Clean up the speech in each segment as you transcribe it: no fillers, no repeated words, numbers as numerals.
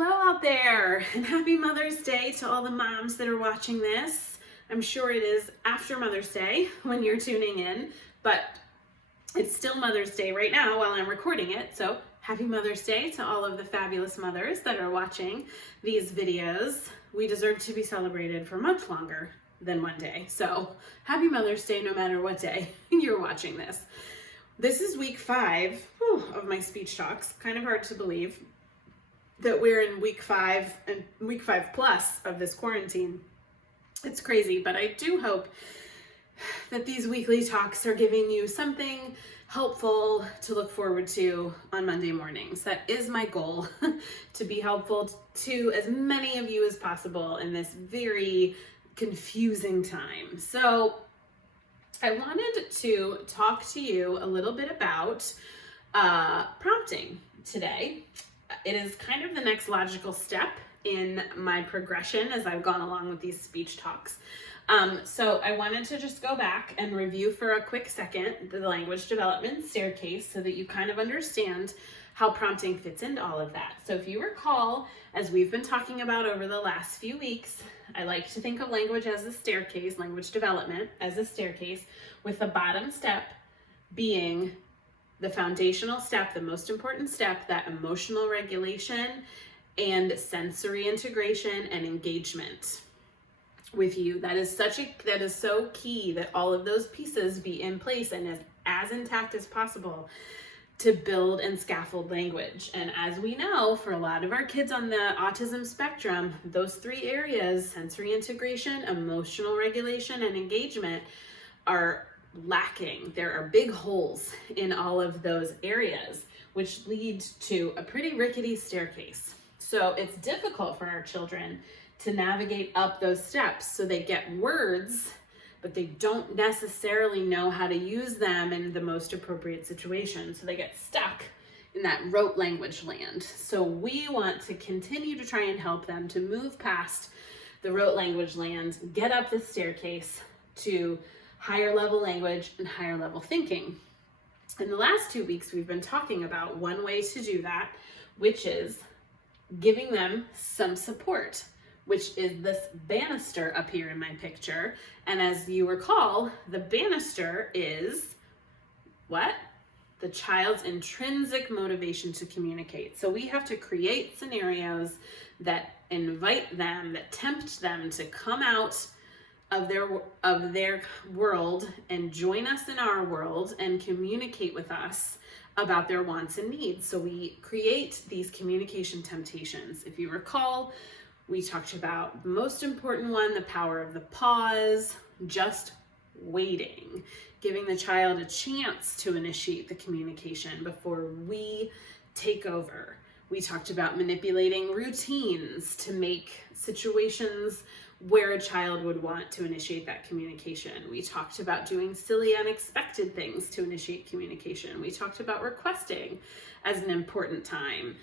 Hello out there, and happy Mother's Day to all the moms that are watching this. I'm sure it is after Mother's Day when you're tuning in, but it's still Mother's Day right now while I'm recording it, so happy Mother's Day to all of the fabulous mothers that are watching these videos. We deserve to be celebrated for much longer than one day, so happy Mother's Day no matter what day you're watching this. This is week 5 of my speech talks. Kind of hard to believe that we're in week 5 and week 5 plus of this quarantine. It's crazy, but I do hope that these weekly talks are giving you something helpful to look forward to on Monday mornings. That is my goal, to be helpful to as many of you as possible in this very confusing time. So I wanted to talk to you a little bit about prompting today. It is kind of the next logical step in my progression as I've gone along with these speech talks. So I wanted to just go back and review for a quick second the language development staircase so that you kind of understand how prompting fits into all of that. So if you recall, as we've been talking about over the last few weeks, I like to think of language as a staircase, language development as a staircase, with the bottom step being the foundational step, the most important step, that emotional regulation and sensory integration and engagement with you. That is so key that all of those pieces be in place and as intact as possible to build and scaffold language. And as we know, for a lot of our kids on the autism spectrum, those 3 areas, sensory integration, emotional regulation, and engagement, are lacking. There are big holes in all of those areas, which lead to a pretty rickety staircase. So it's difficult for our children to navigate up those steps. So they get words, but they don't necessarily know how to use them in the most appropriate situation. So they get stuck in that rote language land. So we want to continue to try and help them to move past the rote language land, get up the staircase to higher level language and higher level thinking. In the last 2 weeks, we've been talking about one way to do that, which is giving them some support, which is this banister up here in my picture. And as you recall, the banister is what? The child's intrinsic motivation to communicate. So we have to create scenarios that invite them, that tempt them to come out of their world and join us in our world and communicate with us about their wants and needs. So we create these communication temptations. If you recall, we talked about the most important one, the power of the pause, just waiting, giving the child a chance to initiate the communication before we take over. We talked about manipulating routines to make situations where a child would want to initiate that communication. We talked about doing silly, unexpected things to initiate communication. We talked about requesting as an important time,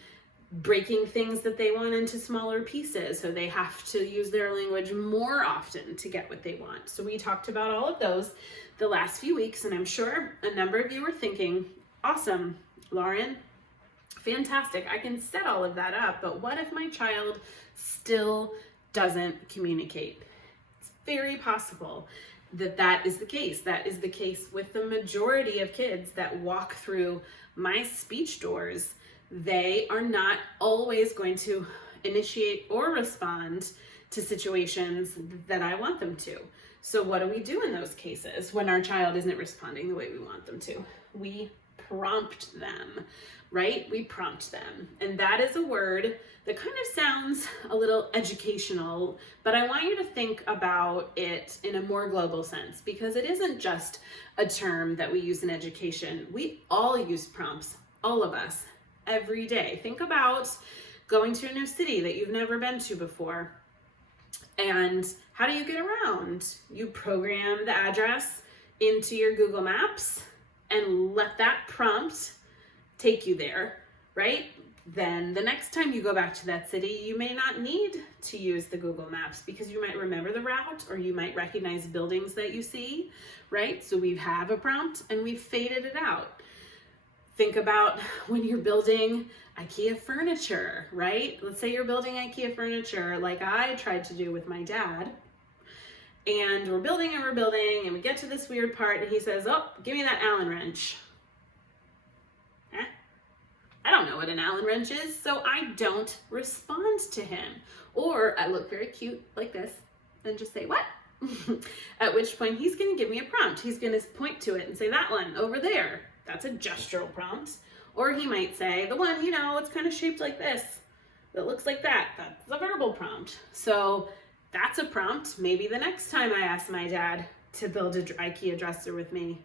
breaking things that they want into smaller pieces so they have to use their language more often to get what they want. So we talked about all of those the last few weeks, and I'm sure a number of you are thinking, awesome, Lauren, fantastic, I can set all of that up, but what if my child still doesn't communicate? It's very possible that that is the case. That is the case with the majority of kids that walk through my speech doors. They are not always going to initiate or respond to situations that I want them to. So what do we do in those cases when our child isn't responding the way we want them to? We prompt them, right? We prompt them. And that is a word that kind of sounds a little educational, but I want you to think about it in a more global sense, because it isn't just a term that we use in education. We all use prompts, all of us, every day. Think about going to a new city that you've never been to before. And how do you get around? You program the address into your Google Maps and let that prompt take you there, right? Then the next time you go back to that city, you may not need to use the Google Maps because you might remember the route, or you might recognize buildings that you see, right? So we have a prompt and we've faded it out. Think about when you're building IKEA furniture, right? Let's say you're building IKEA furniture like I tried to do with my dad. And we're building and we get to this weird part and he says, oh, give me that Allen wrench. I don't know what an Allen wrench is, so I don't respond to him. Or I look very cute like this and just say, what? At which point he's gonna give me a prompt. He's gonna point to it and say, that one over there. That's a gestural prompt. Or he might say, the one, it's kind of shaped like this, that looks like that. That's a verbal prompt. So that's a prompt. Maybe the next time I ask my dad to build an IKEA dresser with me,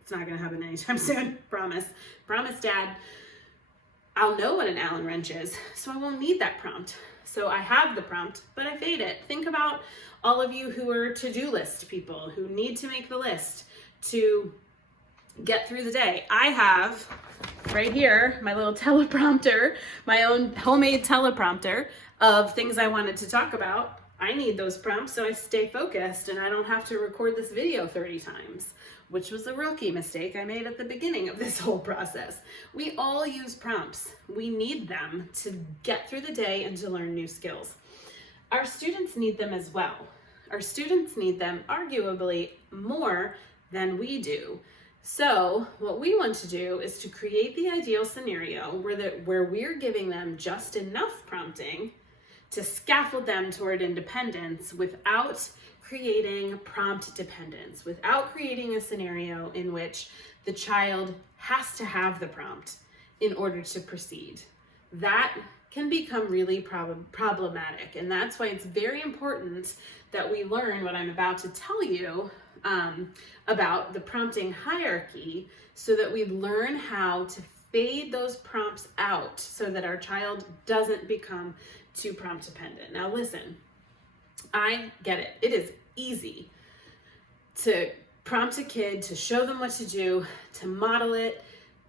it's not gonna happen anytime soon, promise. Promise, Dad. I'll know what an Allen wrench is, so I won't need that prompt. So I have the prompt, but I fade it. Think about all of you who are to-do list people, who need to make the list to get through the day. I have right here my little teleprompter, my own homemade teleprompter of things I wanted to talk about. I need those prompts so I stay focused and I don't have to record this video 30 times, which was a rookie mistake I made at the beginning of this whole process. We all use prompts. We need them to get through the day and to learn new skills. Our students need them as well. Our students need them arguably more than we do. So what we want to do is to create the ideal scenario where we're giving them just enough prompting to scaffold them toward independence without creating prompt dependence, without creating a scenario in which the child has to have the prompt in order to proceed. That can become really problematic, and that's why it's very important that we learn what I'm about to tell you about the prompting hierarchy, so that we learn how to fade those prompts out so that our child doesn't become too prompt dependent. Now listen, I get it. It is easy to prompt a kid, to show them what to do, to model it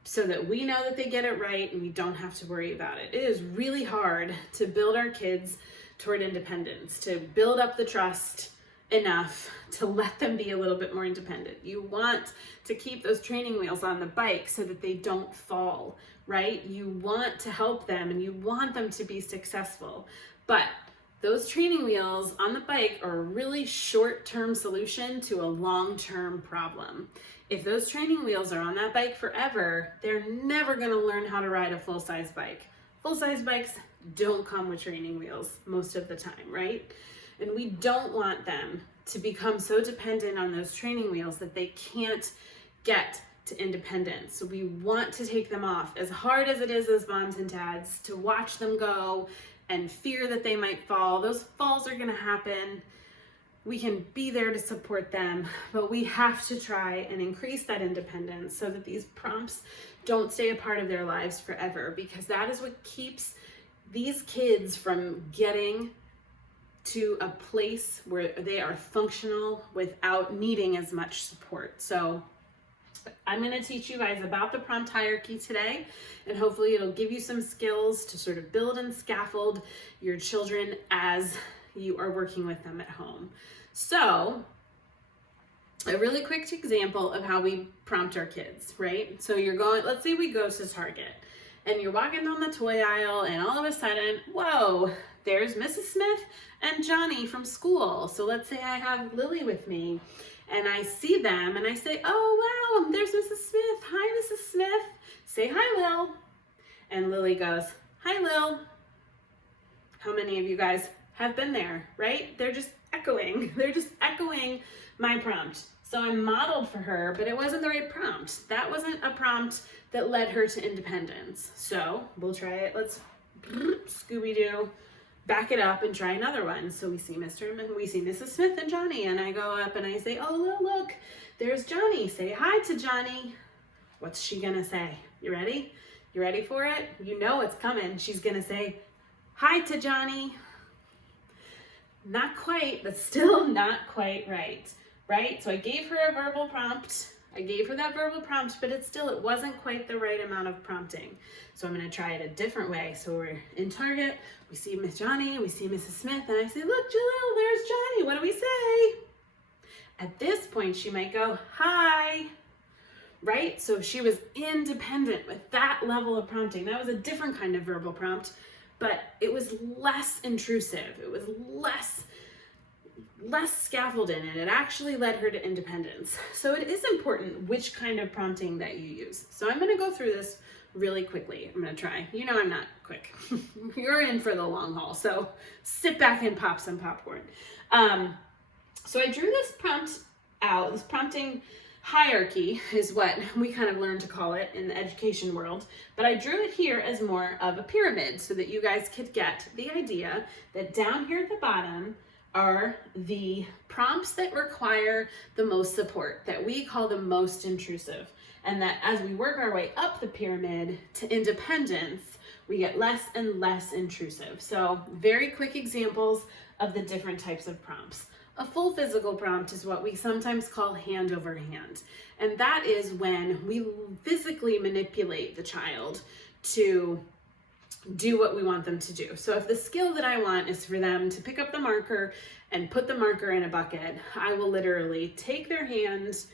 so that we know that they get it right and we don't have to worry about it. It is really hard to build our kids toward independence, to build up the trust enough to let them be a little bit more independent. You want to keep those training wheels on the bike so that they don't fall, right? You want to help them and you want them to be successful. But those training wheels on the bike are a really short-term solution to a long-term problem. If those training wheels are on that bike forever, they're never gonna learn how to ride a full-size bike. Full-size bikes don't come with training wheels most of the time, right? And we don't want them to become so dependent on those training wheels that they can't get to independence. So we want to take them off. As hard as it is as moms and dads to watch them go and fear that they might fall, those falls are gonna happen. We can be there to support them, but we have to try and increase that independence so that these prompts don't stay a part of their lives forever, because that is what keeps these kids from getting to a place where they are functional without needing as much support. So I'm going to teach you guys about the prompt hierarchy today, and hopefully it'll give you some skills to sort of build and scaffold your children as you are working with them at home. So a really quick example of how we prompt our kids, right? So let's say we go to Target and you're walking down the toy aisle and all of a sudden, whoa, there's Mrs. Smith and Johnny from school. So let's say I have Lily with me and I see them and I say, oh, wow, there's Mrs. Smith. Hi, Mrs. Smith. Say hi, Lil. And Lily goes, hi, Lil. How many of you guys have been there, right? They're just echoing. They're just echoing my prompt. So I modeled for her, but it wasn't the right prompt. That wasn't a prompt that led her to independence. So we'll try it. Let's Scooby-Doo, back it up and try another one. So we see Mrs. Smith and Johnny, and I go up and I say, oh, look, there's Johnny. Say hi to Johnny. What's she gonna say? You ready? You ready for it? You know it's coming. She's gonna say, hi to Johnny. Not quite, but still not quite right? So I gave her a verbal prompt. I gave her that verbal prompt, but it wasn't quite the right amount of prompting. So I'm gonna try it a different way. So we're in Target, we see Miss Johnny, we see Mrs. Smith, and I say, look, Jalil, there's Johnny, what do we say? At this point, she might go, hi, right? So she was independent with that level of prompting. That was a different kind of verbal prompt, but it was less intrusive. It was less scaffold in it. It actually led her to independence. So it is important which kind of prompting that you use. So I'm going to go through this really quickly. I'm going to try. You know I'm not quick. You're in for the long haul. So sit back and pop some popcorn. So I drew this prompt out. This prompting hierarchy is what we kind of learned to call it in the education world. But I drew it here as more of a pyramid so that you guys could get the idea that down here at the bottom are the prompts that require the most support, that we call the most intrusive. And that as we work our way up the pyramid to independence, we get less and less intrusive. So very quick examples of the different types of prompts. A full physical prompt is what we sometimes call hand over hand. And that is when we physically manipulate the child to do what we want them to do. So if the skill that I want is for them to pick up the marker and put the marker in a bucket, I will literally take their hand,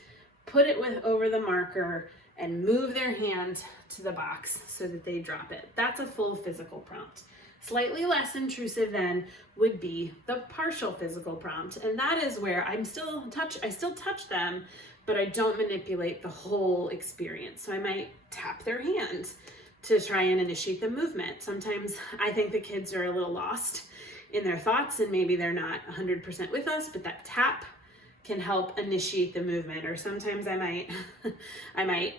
put it over the marker, and move their hand to the box so that they drop it. That's a full physical prompt. Slightly less intrusive then would be the partial physical prompt. And that is where I still touch them, but I don't manipulate the whole experience. So I might tap their hand to try and initiate the movement. Sometimes I think the kids are a little lost in their thoughts and maybe they're not 100% with us, but that tap can help initiate the movement. Or sometimes I might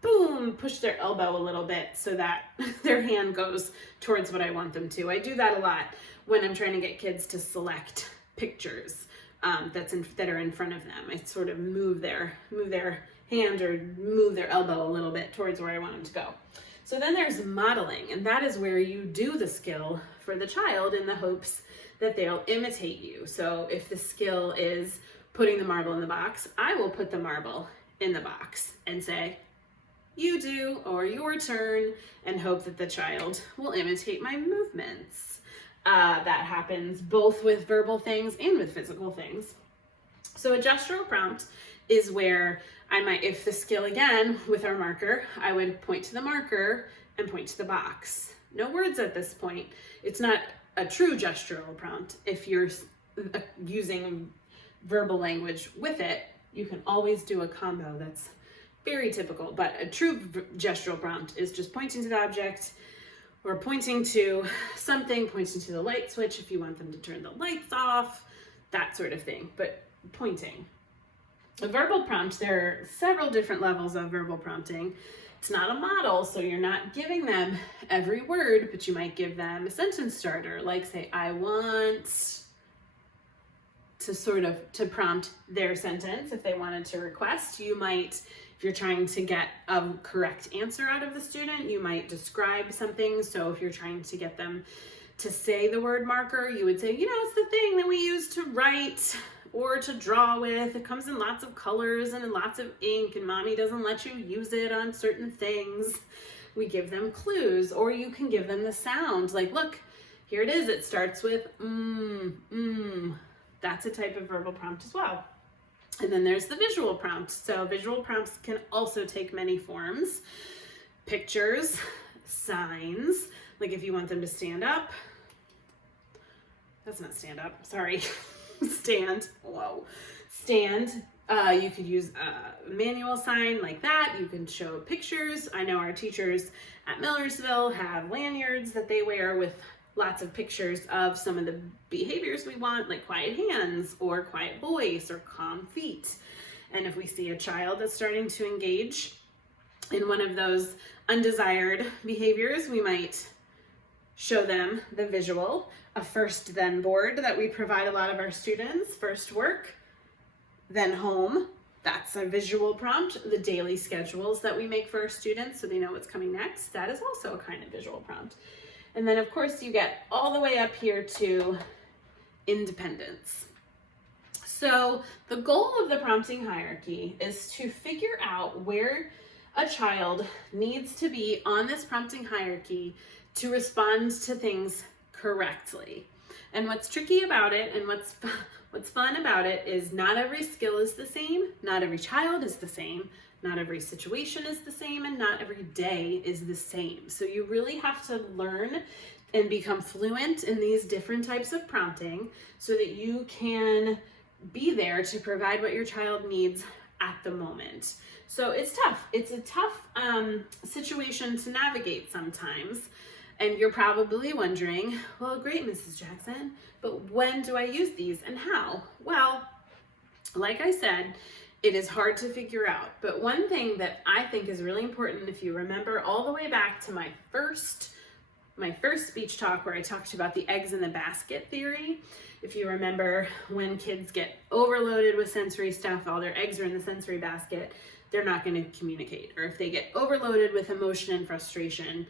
boom, push their elbow a little bit so that their hand goes towards what I want them to. I do that a lot when I'm trying to get kids to select pictures that are in front of them. I sort of move their hand or move their elbow a little bit towards where I want them to go. So then there's modeling, and that is where you do the skill for the child in the hopes that they'll imitate you. So if the skill is putting the marble in the box, I will put the marble in the box and say, you do, or your turn, and hope that the child will imitate my movements. That happens both with verbal things and with physical things. So a gestural prompt is where I might, if the skill again with our marker, I would point to the marker and point to the box. No words at this point. It's not a true gestural prompt. If you're using verbal language with it, you can always do a combo that's very typical, but a true gestural prompt is just pointing to the object or pointing to something, pointing to the light switch if you want them to turn the lights off, that sort of thing, but pointing. A verbal prompt, there are several different levels of verbal prompting. It's not a model, so you're not giving them every word, but you might give them a sentence starter, like say, I want, to prompt their sentence. If they wanted to request, you might, if you're trying to get a correct answer out of the student, you might describe something. So if you're trying to get them to say the word marker, you would say, it's the thing that we use to write or to draw with. It comes in lots of colors and in lots of ink, and mommy doesn't let you use it on certain things. We give them clues, or you can give them the sound. Like, look, here it is. It starts with That's a type of verbal prompt as well. And then there's the visual prompt. So visual prompts can also take many forms. Pictures, signs, like if you want them to stand up. That's not stand up, sorry. Stand, whoa. Stand, you could use a manual sign like that. You can show pictures. I know our teachers at Millersville have lanyards that they wear with lots of pictures of some of the behaviors we want, like quiet hands or quiet voice or calm feet. And if we see a child that's starting to engage in one of those undesired behaviors, we might show them the visual, a first then board that we provide a lot of our students, first work, then home. That's a visual prompt. The daily schedules that we make for our students so they know what's coming next, that is also a kind of visual prompt. And then of course you get all the way up here to independence. So the goal of the prompting hierarchy is to figure out where a child needs to be on this prompting hierarchy to respond to things correctly. And what's tricky about it and what's fun about it is not every skill is the same, not every child is the same, Not every situation is the same, and not every day is the same. So you really have to learn and become fluent in these different types of prompting so that you can be there to provide what your child needs at the moment. So it's tough. It's a tough situation to navigate sometimes. And you're probably wondering, well, great, Mrs. Jackson, but when do I use these and how? Well, like I said, it is hard to figure out. But one thing that I think is really important, if you remember all the way back to my first speech talk where I talked about the eggs in the basket theory. If you remember, when kids get overloaded with sensory stuff, all their eggs are in the sensory basket, they're not going to communicate. Or if they get overloaded with emotion and frustration,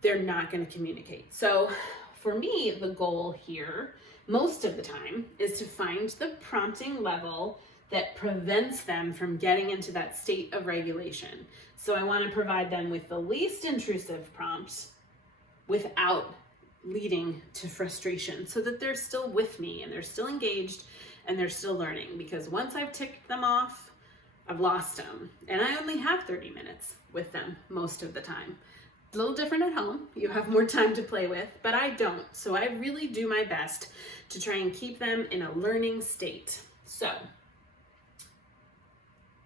they're not going to communicate. So for me, the goal here, most of the time, is to find the prompting level that prevents them from getting into that state of regulation. So I want to provide them with the least intrusive prompts without leading to frustration, so that they're still with me and they're still engaged and they're still learning. Because once I've ticked them off, I've lost them. And I only have 30 minutes with them most of the time. A little different at home. You have more time to play with, but I don't. So I really do my best to try and keep them in a learning state. So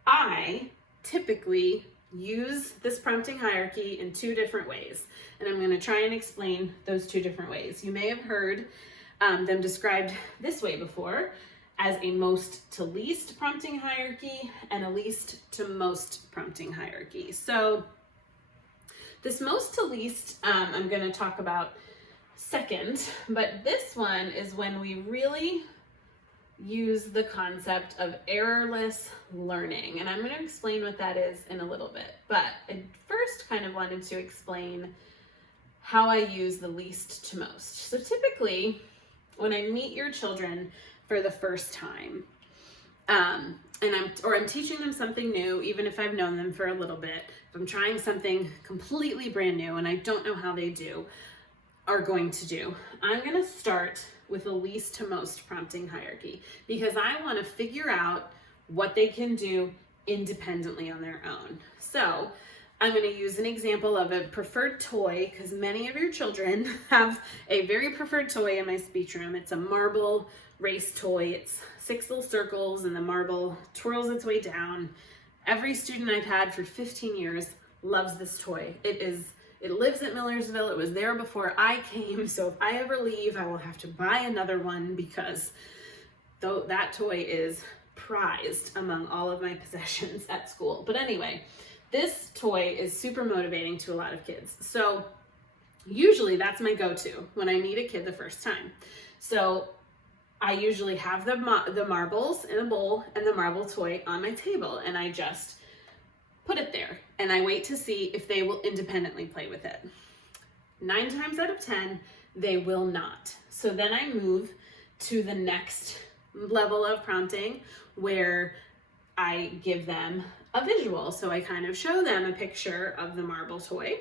I typically use this prompting hierarchy in two different ways. And I'm going to try and explain those two different ways. You may have heard them described this way before, as a most to least prompting hierarchy and a least to most prompting hierarchy. So this most to least, I'm going to talk about second, but this one is when we really use the concept of errorless learning. And I'm going to explain what that is in a little bit. But I first kind of wanted to explain how I use the least to most. So typically, when I meet your children for the first time, and I'm teaching them something new, even if I've known them for a little bit, if I'm trying something completely brand new and I don't know how they are going to do, I'm going to start with the least to most prompting hierarchy, because I want to figure out what they can do independently on their own. So I'm going to use an example of a preferred toy, because many of your children have a very preferred toy in my speech room. It's a marble race toy. It's 6 little circles and the marble twirls its way down. Every student I've had for 15 years loves this toy. It lives at Millersville. It was there before I came. So if I ever leave, I will have to buy another one, because that toy is prized among all of my possessions at school. But anyway, this toy is super motivating to a lot of kids. So usually that's my go-to when I meet a kid the first time. So I usually have the marbles in a bowl and the marble toy on my table, and I just put it there and I wait to see if they will independently play with it. 9 times out of 10, they will not. So then I move to the next level of prompting, where I give them a visual. So I kind of show them a picture of the marble toy,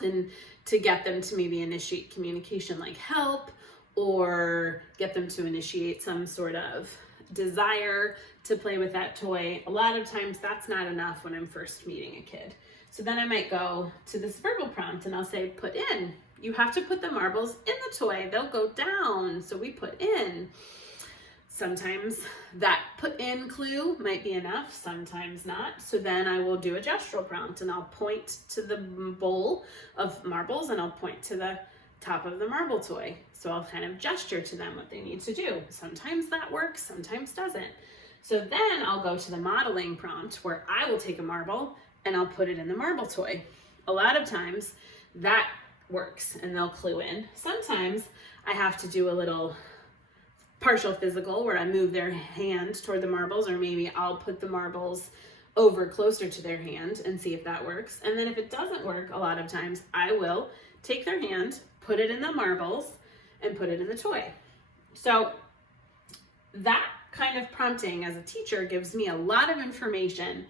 and to get them to maybe initiate communication like help, or get them to initiate some sort of desire to play with that toy. A lot of times that's not enough when I'm first meeting a kid. So then I might go to this verbal prompt and I'll say, put in. You have to put the marbles in the toy. They'll go down. So we put in. Sometimes that put in clue might be enough, sometimes not. So then I will do a gestural prompt, and I'll point to the bowl of marbles and I'll point to the top of the marble toy. So I'll kind of gesture to them what they need to do. Sometimes that works, sometimes doesn't. So then I'll go to the modeling prompt, where I will take a marble and I'll put it in the marble toy. A lot of times that works and they'll clue in. Sometimes I have to do a little partial physical, where I move their hand toward the marbles, or maybe I'll put the marbles over closer to their hand and see if that works. And then if it doesn't work, a lot of times I will take their hand, put it in the marbles, and put it in the toy. So that kind of prompting as a teacher gives me a lot of information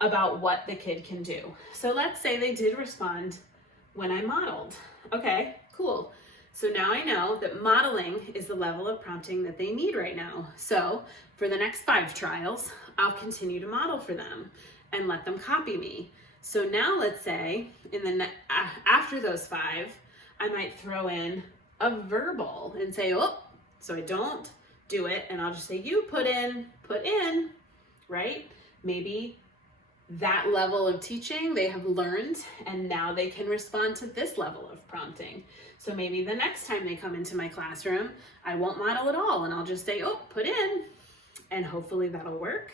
about what the kid can do. So let's say they did respond when I modeled. Okay, cool. So now I know that modeling is the level of prompting that they need right now. So for the next 5 trials, I'll continue to model for them. and let them copy me. So now let's say after those 5, I might throw in a verbal and say, oh, so I don't do it, and I'll just say, you put in, right? Maybe that level of teaching they have learned, and now they can respond to this level of prompting. So maybe the next time they come into my classroom, I won't model at all, and I'll just say, oh, put in, and hopefully that'll work.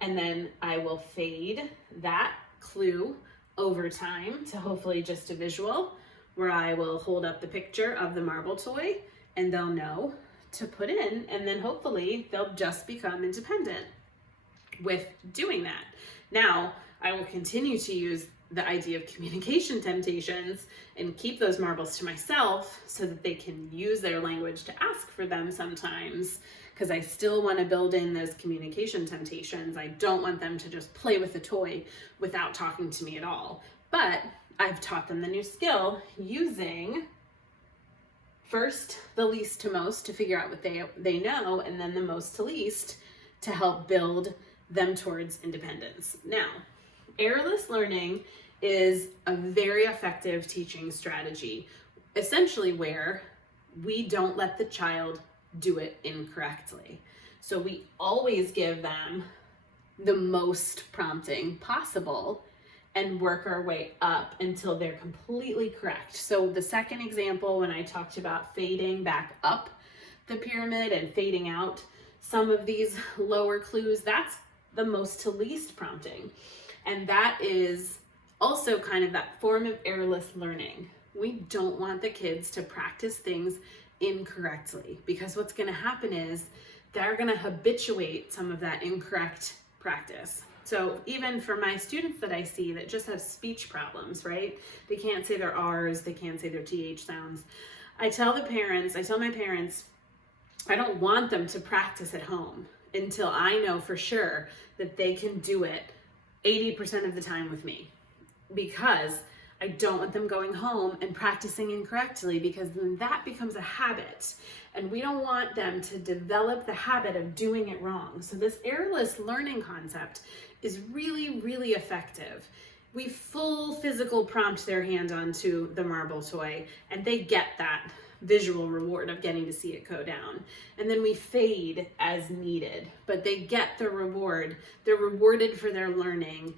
And then I will fade that clue over time to hopefully just a visual, where I will hold up the picture of the marble toy and they'll know to put in, and then hopefully they'll just become independent with doing that. Now, I will continue to use the idea of communication temptations and keep those marbles to myself so that they can use their language to ask for them sometimes, because I still want to build in those communication temptations. I don't want them to just play with the toy without talking to me at all. But I've taught them the new skill using first the least to most to figure out what they know, and then the most to least to help build them towards independence. Now, errorless learning is a very effective teaching strategy, essentially where we don't let the child do it incorrectly. So we always give them the most prompting possible and work our way up until they're completely correct. So the second example, when I talked about fading back up the pyramid and fading out some of these lower clues, that's the most to least prompting. And that is also kind of that form of errorless learning. We don't want the kids to practice things incorrectly, because what's going to happen is they're going to habituate some of that incorrect practice. So even for my students that I see that just have speech problems, right? They can't say their R's, they can't say their TH sounds. I tell my parents, I don't want them to practice at home until I know for sure that they can do it 80% of the time with me, because I don't want them going home and practicing incorrectly, because then that becomes a habit, and we don't want them to develop the habit of doing it wrong. So this errorless learning concept is really, really effective. We full physical prompt their hand onto the marble toy, and they get that visual reward of getting to see it go down. And then we fade as needed, but they get the reward. They're rewarded for their learning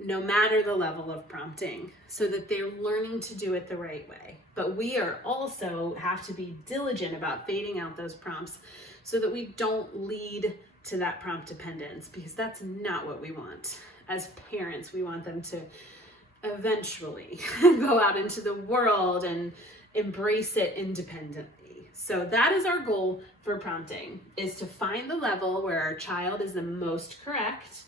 no matter the level of prompting, so that they're learning to do it the right way. But we are also have to be diligent about fading out those prompts so that we don't lead to that prompt dependence, because that's not what we want. As parents, we want them to eventually go out into the world and embrace it independently. So that is our goal for prompting, is to find the level where our child is the most correct,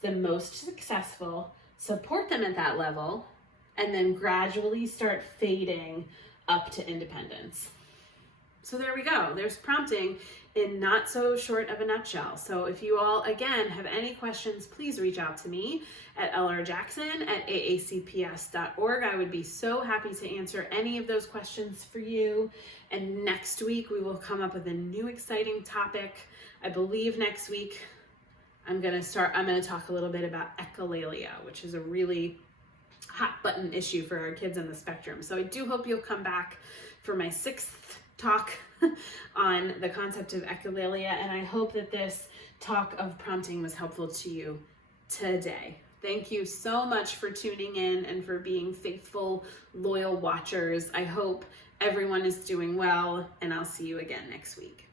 the most successful, support them at that level, and then gradually start fading up to independence. So there we go. There's prompting in not so short of a nutshell. So if you all, again, have any questions, please reach out to me at lrjackson@aacps.org. I would be so happy to answer any of those questions for you. And next week, we will come up with a new exciting topic. I believe next week, I'm going to talk a little bit about echolalia, which is a really hot button issue for our kids on the spectrum. So I do hope you'll come back for my 6th talk on the concept of echolalia, and I hope that this talk of prompting was helpful to you today. Thank you so much for tuning in and for being faithful, loyal watchers. I hope everyone is doing well, and I'll see you again next week.